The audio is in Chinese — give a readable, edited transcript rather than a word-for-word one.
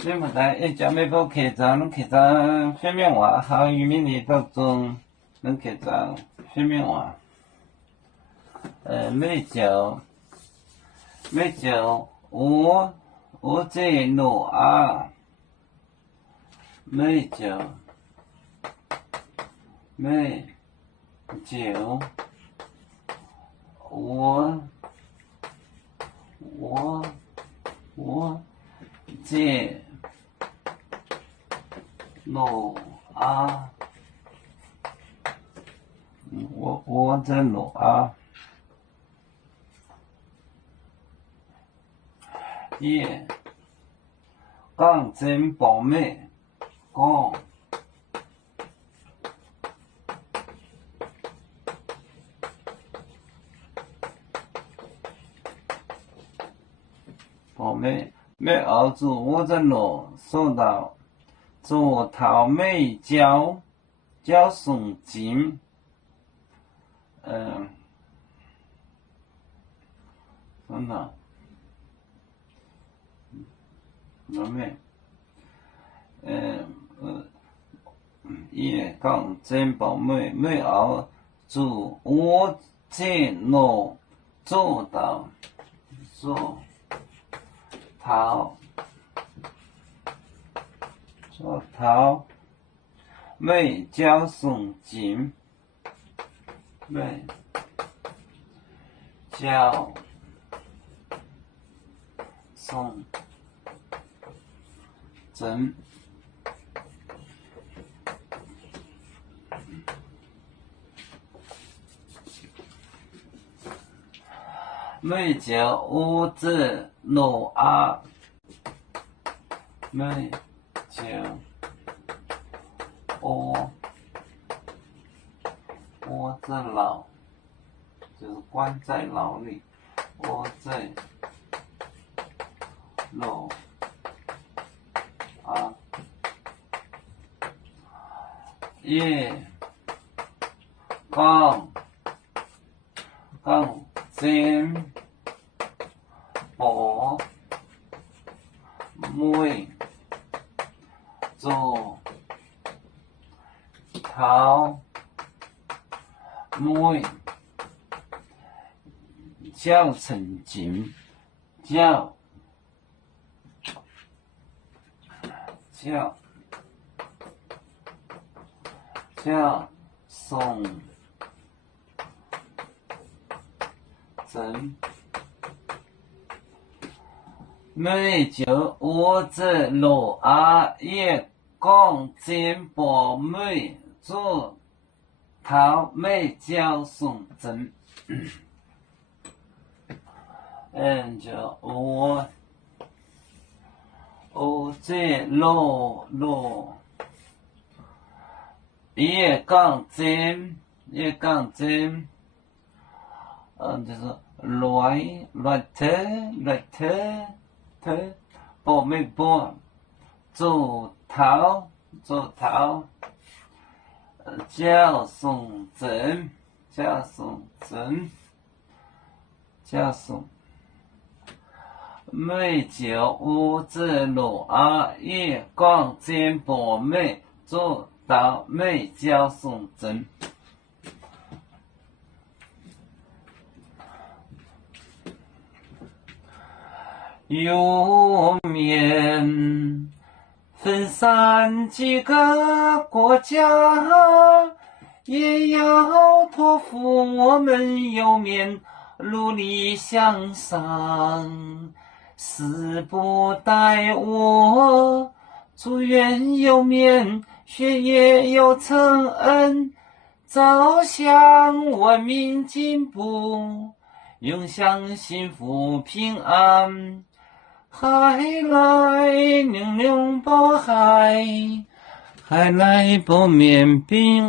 你们在一家每部客栈，侬客栈方面话，好渔民的当中，侬客栈方面话，每酒我这诺啊，每酒我这诺啊，我这诺啊，耶，讲真保美，讲保美，每熬住我这诺收到。做头尾交送金，什么？什么？也讲真保每熬做我这诺做到做头尾交送金，尾交送真。每交五字诺啊，每交我这牢就是关在牢里，我在牢啊，也讲真保美做头尾交成金，交送真。每就我这罗啊也讲真保美做头尾交送真。就我这罗也讲真，就是来特保美保做头交送真，每就五字罗啊也讲真保美做到美交送真。有面分散几个国家，也要托付我们有面努力向上。死不待我，祝愿有面学业有成恩，走向文明进步，永享幸福平安。海来宁宁保海，海来保面平